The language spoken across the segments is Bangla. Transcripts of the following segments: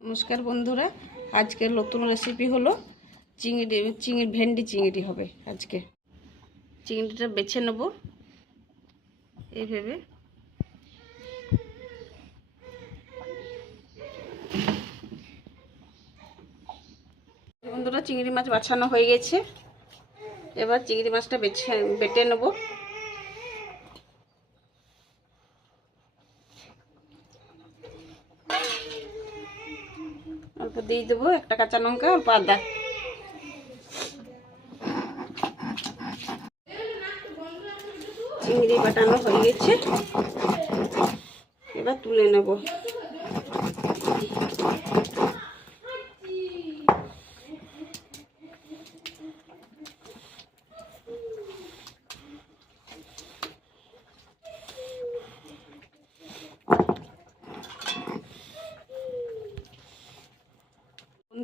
नमस्कार बंधुरा आज के नतून रेसिपि हलो चिंगड़ी भेंडी चिंगड़ी होबे। आज के चिंगड़ीटा बेছে নেব এইভাবে। বন্ধুরা চিংড়ি মাছ বাছানো হয়ে গেছে, এবার চিংড়ি মাছটা বেটে নেব। অল্প দিয়ে দেবো একটা কাঁচা লঙ্কা, অল্প আদা। চিংড়ি বাটানো হয়ে গেছে, এবার তুলে নেব।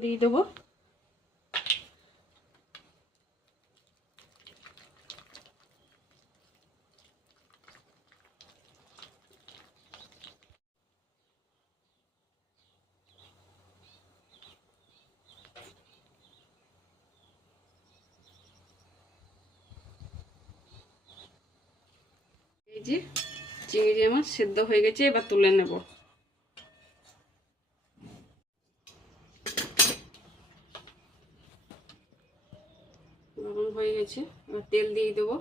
দিয়ে দেবো এই যে চিংড়ি আমার সেদ্ধ হয়ে গেছে, এবার তুলে নেব। গরম হয়ে গেছে, এবার তেল দিয়ে দেবো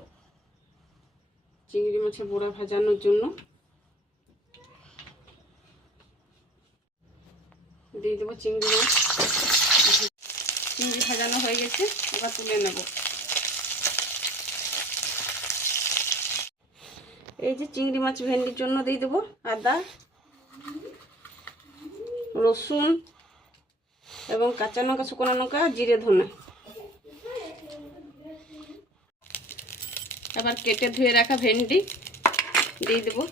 চিংড়ি মাছের বড়া ভাজানোর জন্য। দিয়ে দেবো চিংড়ি মাছ। চিংড়ি ভাজানো হয়ে গেছে, এবার তুলে নেব। এই যে চিংড়ি মাছ ভেন্ডির জন্য দিয়ে দেবো আদা, রসুন এবং কাঁচা লঙ্কা, শুকনো লঙ্কা, জিরে, ধনে। আবার কেটে ধুয়ে রাখা ভেন্ডি দিয়ে দেবো।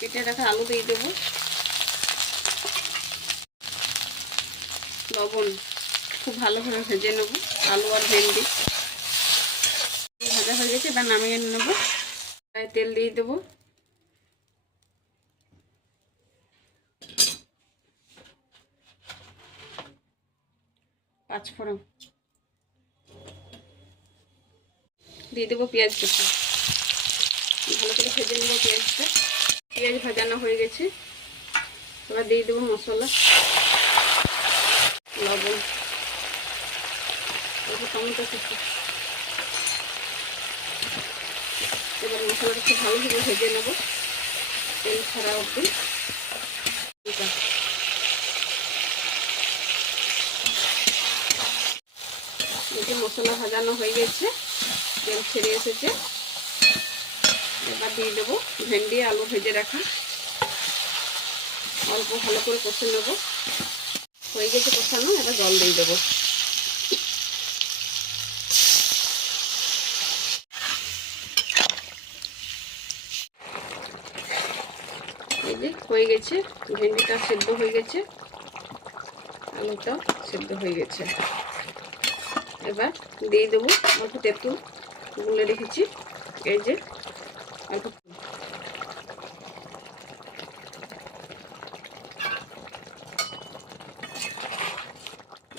কেটে রাখা আলু দিয়ে দেবো, লবণ। খুব ভালোভাবে ভেজে নেব আলু আর ভেন্ডি। ভাজা হয়ে গেছে, এবার নামিয়ে নেব। তেল দিয়ে দেবো, পাঁচফোড়ন দিয়ে দেবো, পেঁয়াজ কুচি। ভালো করে ভেজে নেব পেঁয়াজটা। পেঁয়াজ ভাজানো হয়ে গেছে, এবার দিয়ে দেবো মশলা, লবণ, টমেটো কুচি। এবার মশলাটা খুব ভালোভাবে ভেজে নেব তেল ছাড়া অবধি। এই মশলা ভাজানো হয়ে গেছে, তেল ছেড়ে এসেছে। এবার দিয়ে দেবো ভেন্ডি আলু ভেজে রাখা। অল্প ভালো করে কষে নেব। হয়ে গেছে কষানো, এবার জল দিয়ে দেবো। এই যে হয়ে গেছে, ভেন্ডিটা সেদ্ধ হয়ে গেছে, আলুটাও সেদ্ধ হয়ে গেছে। এবার দিয়ে দেবো অল্প তেঁতুল গুলে রেখেছি। এই যে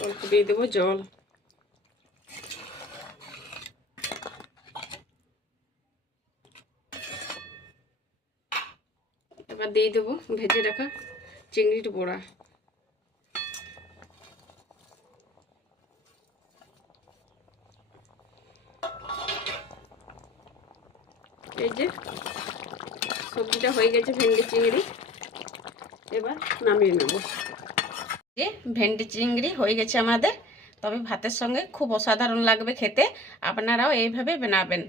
অল্প দিয়ে দেবো জল। এবার দিয়ে দেবো ভেজে রাখা চিংড়ির বড়া। এই যে সবজিটা হয়ে গেছে ভেন্ডি চিংড়ি, এবার নামিয়ে নেব। যে ভেন্ডি চিংড়ি হয়ে গেছে আমাদের, তবে ভাতের সঙ্গে খুব অসাধারণ লাগবে খেতে। আপনারাও এইভাবে বানাবেন।